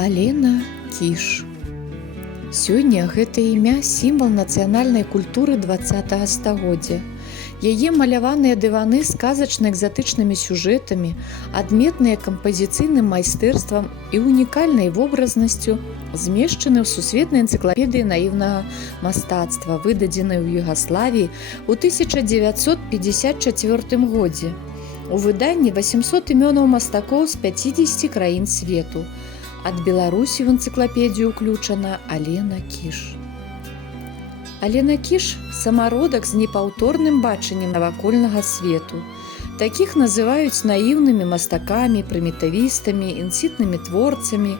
Алена Кіш. Сёння гэта імя сімвал нацыянальнай культуры 20 стагоддзя. Яе маляваныя дываны з казачна-экзатычнымі сюжэтамі, адметныя кампазіцыйным майстэрствам і унікальнай вобразнасцю змешчаны ў сусветнай энцыклапедыі наіўнага мастацтва, выдадзенай у Югаславіі ў 1954 годзе. У выданні 800 імёнаў мастакоў з 50 краін свету. Ад Беларусі в энцыклапедію ўключана Алена Кіш. Алена Кіш – самародак з непаўторным бачаннем навакольнага свету. Такіх называюць наіўнымі мастакамі, прымітывістамі, інсітнымі творцамі.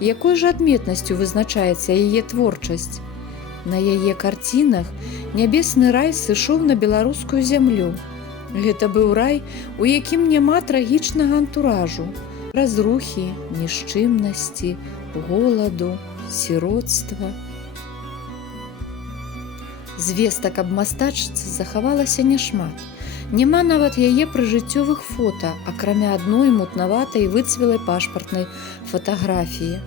Якой жа адметнасцю вызначаецца яе творчасць? На яе карцінах нябесны рай сышоў на беларускую зямлю. Гэта быў рай, у якім няма трагічнага антуражу, разрухі, нішчымнасці, голаду, сіроцтва. Звестак аб мастачцы захавалася няшмат. Няма нават яе прыжыццёвых фота, акрамя адной мутнаватай выцвілай пашпартнай фатаграфіі.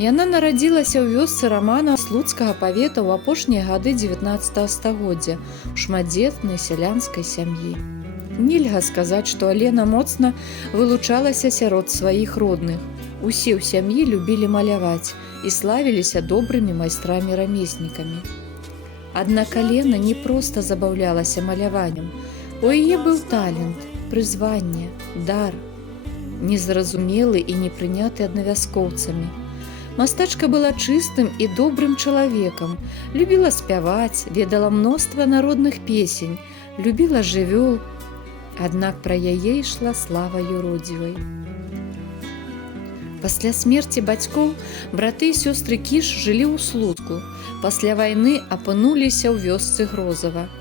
Яна нарадзілася ў вёсцы Рамана слуцкага павета ў апошнія гады 19 стагоддзя ў шматдзетнай сялянскай сям'і. Нельга сказаць, што Алена моцна вылучалася сярод сваіх родных. Усе ў сям'і любілі маляваць і славіліся добрымі майстрамі-рамеснікамі. Аднак Алена не проста забаўлялася маляваннем. У яе быў талент, прызванне, дар, незразумелы і не прыняты аднавяскоўцамі. Мастачка была чыстым і добрым чалавекам, любіла спяваць, ведала мноства народных песень, любіла жывёл. Аднак пра яе ішла слава юродзівай. Пасля смерці бацькоў браты і сёстры Кіш жылі ў Слуцку. Пасля вайны апынуліся ў вёсцы Грозава.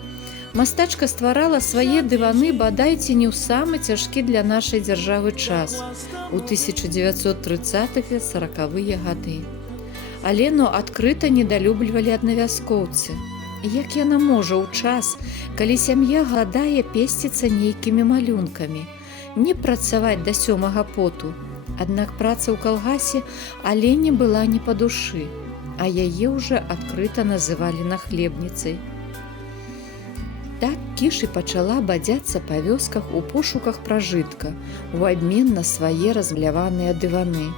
Мастачка стварала свае дываны бадайце не ў самы цяжкі для нашай дзяржавы час, у 1930-40-е гады. Алену адкрыта недалюблівалі аднавяскоўцы. Як яна можа ў час, калі сям'я гадае песціцца нейкімі малюнкамі, не працаваць да сёмага поту? Аднак праца ў калгасе Алене была не па душы, а яе ўжо адкрыта называлі нахлебніцай. Так Кіш і пачала бадзяцца па вёсках у пошуках пражытка, у абмен на свае размаляваныя дываны.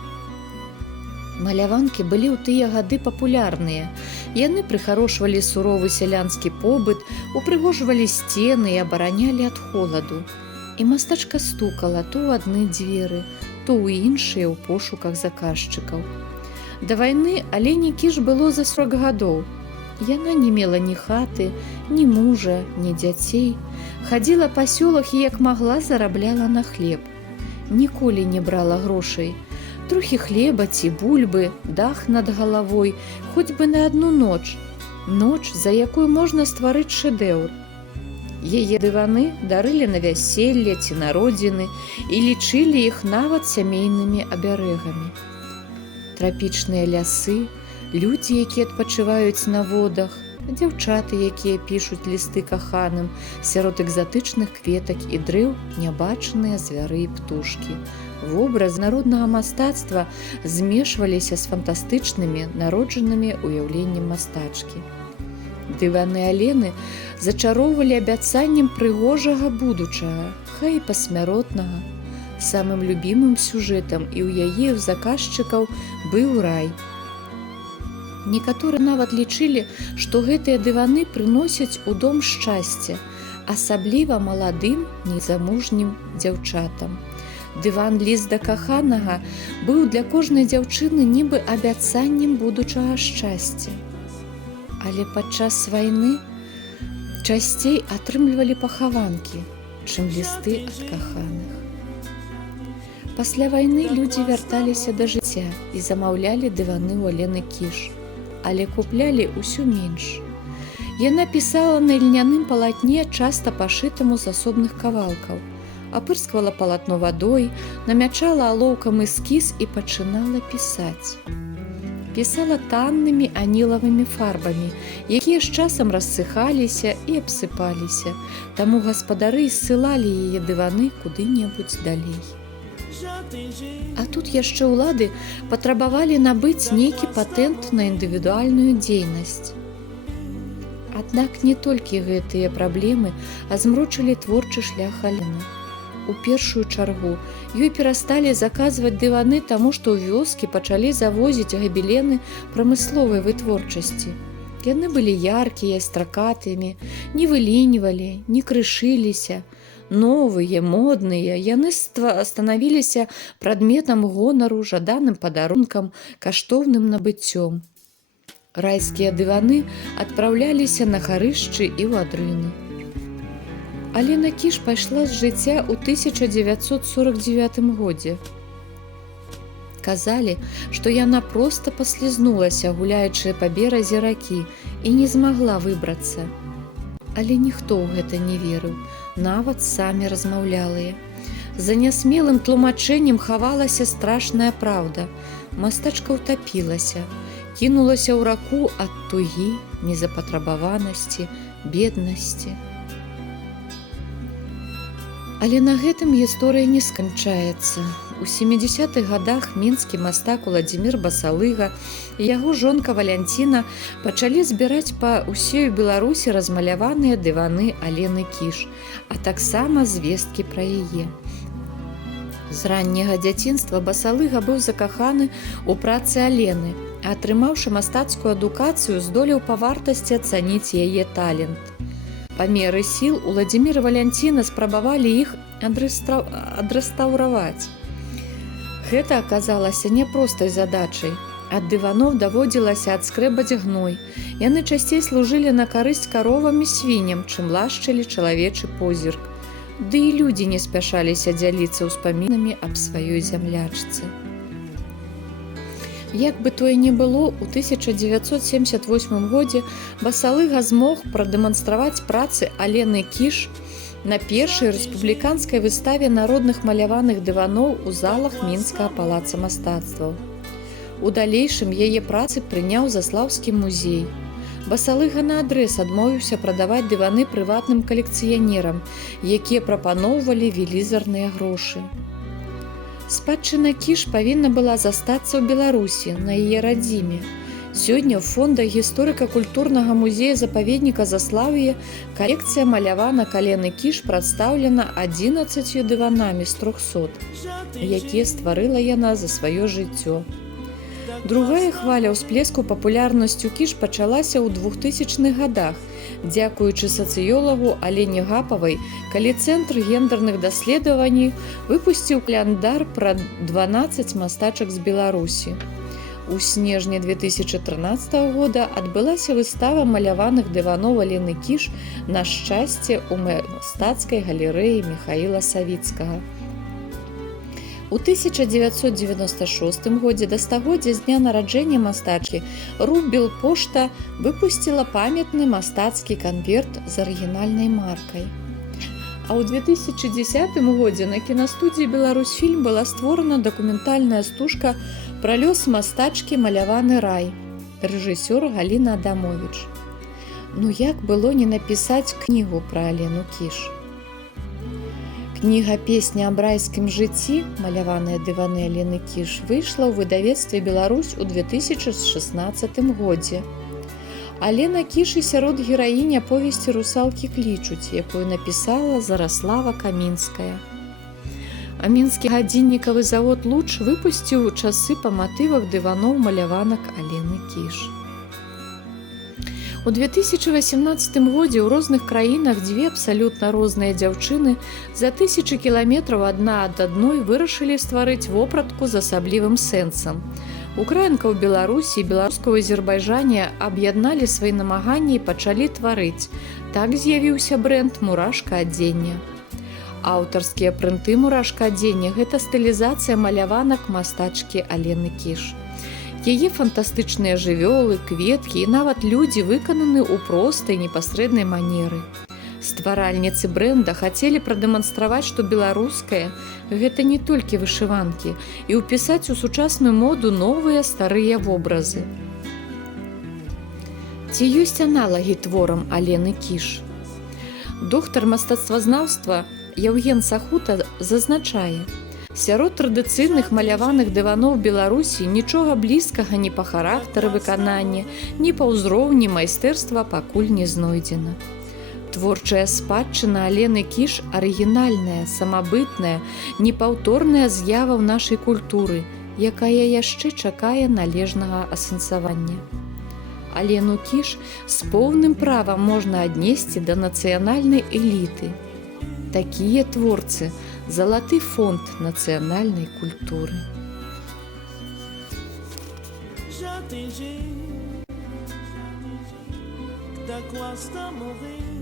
Маляванкі былі ў тыя гады папулярныя. Яны прыхарошвалі суровы сялянскі побыт, упрыгожвалі сцены і абаранялі ад холаду. І мастачка стукала то ў адны дзверы, то ў іншыя ў пошуках заказчыкаў. Да вайны Алене Кіш было за 40 гадоў. Яна не мела ні хаты, ні мужа, ні дзяцей. Хадзіла па сёлах і як магла зарабляла на хлеб. Ніколі не брала грошай. Трохі хлеба ці бульбы, дах над галавой, хоць бы на адну ноч. Ноч, за якую можна стварыць шэдэўр. Яе дываны дарылі на вяселле ці народзіны і лічылі іх нават сямейнымі абярэгамі. Трапічныя лясы, людзі, якія адпачываюць на водах, дзяўчаты, якія пішуць лісты каханым, сярод экзатычных кветак і дрэў нябачаныя звяры і птушкі. Вобраз народнага мастацтва змешваліся з фантастычнымі, народжанымі ўяўленнем мастачкі. Дываны Алены зачароўвалі абяцаннем прыгожага будучага, хай і пасмяротнага. Самым любімым сюжэтам і ў яе ў заказчыкаў быў рай. Некаторыя нават лічылі, што гэтыя дываны прыносяць у дом шчасце, асабліва маладым, незамужнім дзяўчатам. Дыван «Ліст да каханага» быў для кожнай дзяўчыны нібы абяцаннем будучага шчасця. Але падчас вайны часцей атрымлівалі пахаванкі, чым лісты ад каханых. Пасля вайны людзі вярталіся да жыцця і замаўлялі дываны ў Алены Кіш, але куплялі ўсё менш. Яна пісала на льняным палатне, часта пашытаму з асобных кавалкаў, апырсквала палатно вадой, намячала алоўкам эскіз і пачынала пісаць. Пісала таннымі анілавымі фарбамі, якія з часам рассыхаліся і абсыпаліся, таму гаспадары ссылалі яе дываны куды-небудзь далей. А тут яшчэ ўлады патрабавалі набыць нейкі патэнт на індывідуальную дзейнасць. Аднак не толькі гэтыя праблемы азмрочылі творчы шлях Алены. У першую чаргу ёй перасталі заказваць дываны, таму што ў вёскі пачалі завозіць габелены прамысловай вытворчасці. Яны былі яркія, стракатымі, не вылінівалі, не крышыліся. Новыя, модныя, яны станавіліся прадметам гонару, жаданым падарункам, каштоўным набыццём. Райскія дываны адпраўляліся на гарышчы і ў адрыны. Алена Кіш пайшла з жыцця ў 1949 годзе. Казалі, што яна проста паслізнулася, гуляючы па беразе ракі, і не змагла выбрацца. Але ніхто ў гэта не верыў, нават самі размаўлялыя. За нясмелым тлумачэннем хавалася страшная праўда. Мастачка ўтапілася, кінулася ў раку ад тугі, незапатрабаванасці, беднасці. Але на гэтым гісторыя не сканчаецца. У 70-х гадах мінскі мастак Уладзімір Басалыга і яго жонка Валянціна пачалі збіраць па ўсёй Беларусі размаляваныя дываны Алены Кіш, а таксама звесткі пра яе. З ранняга дзяцінства Басалыга быў закаханы ў працы Алены, а атрымаўшы мастацкую адукацыю, здолеў па вартасці ацаніць яе талент. Па меры сіл Уладзімір і Валянціна спрабавалі іх адрэстаўраваць. Гэта аказалася няпростай задачай. Ад дываноў даводзілася адскрэбаць гной. Яны часцей служылі на карысць каровам і свінням, чым лашчылі чалавечы позірк. Ды і людзі не спяшаліся дзяліцца ўспамінамі аб сваёй зямлячцы. Як бы тое ні было, у 1978 годзе Басалыга змог прадэманстраваць працы Алены Кіш на першай рэспубліканскай выставе народных маляваных дываноў у залах Мінскага палаца мастацтваў. У далейшым яе працы прыняў Заслаўскі музей. Басалыга наадрэз адмовіўся прадаваць дываны прыватным калекцыянерам, якія прапаноўвалі велізарныя грошы. Спадчына Кіш павінна была застацца ў Беларусі, на яе радзіме. Сёння ў фондах гісторыка-культурнага музея-запаведніка Заслаўе калекцыя маляванак Алены Кіш прадстаўлена 11 дыванамі з 300, якія стварыла яна за сваё жыццё. Другая хваля ўсплеску папулярнасцю Кіш пачалася ў 2000-х гадах, дзякуючы сацыёлагу Алене Гапавай, калі Цэнтр гендэрных даследаванняў выпусціў каляндар пра 12 мастачак з Беларусі. У снежні 2013 года адбылася выстава маляваных дываноў Алены Кіш на шчасце ў мастацкай галерэі Міхаіла Савіцкага. У 1996 годзе да стагоддзя з дня нараджэння мастачкі Рубелпошта выпусціла памятны мастацкі канверт з арыгінальнай маркай. А ў 2010 годзе на кінастудыі «Беларусьфільм» была створана дакументальная стужка пра лёс мастачкі «Маляваны рай», рэжысёр Галіна Адамовіч. Ну як было не напісаць кнігу пра Алену Кіш? Кніга «Песня аб райскім жыцці. Маляваныя дываны Алены Кіш» выйшла ў выдавецтве «Беларусь» у 2016 годзе. Алена Кіш і сярод гераінь аповесці «Русалкі клічуць», якую напісала Зараслава Камінская. А мінскі гадзіннікавы завод «Луч» выпусціў часы па матывах дываноў маляванак Алены Кіш. У 2018 годзе ў розных краінах дзве абсалютна розныя дзяўчыны за 1000 кіламетраў адна ад адной вырашылі стварыць вопратку з асаблівым сэнсам. Украінка ў Беларусі і беларуска ў Азербайджане аб'ядналі свае намаганні і пачалі тварыць. Так з'явіўся брэнд «Мурашка адзення». Аўтарскія прынты «Мурашка адзення» – гэта стылізацыя маляванак мастачкі Алены Кіш. Яе фантастычныя жывёлы, кветкі і нават людзі выкананы ў простай непасрэднай манеры. Стваральніцы брэнда хацелі прадэманстраваць, што беларускае – гэта не толькі вышыванкі, і ўпісаць у сучасную моду новыя старыя вобразы. Ці ёсць аналагі творам Алены Кіш? Доктар мастацтвазнаўства Яўген Сахута зазначае, Сярод традыцыйных маляваных дываноў Беларусі нічога блізкага ні па характары выканання, ні па ўзроўні майстэрства пакуль не знойдзена. Творчая спадчына Алены Кіш арыгінальная, самабытная, непаўторная з'ява ў нашай культуры, якая яшчэ чакае належнага асэнсавання. Алену Кіш з поўным правам можна аднесці да нацыянальнай эліты. Такія творцы – залаты фонд нацыянальнай культуры. Já tem gente que tá quase a morrer.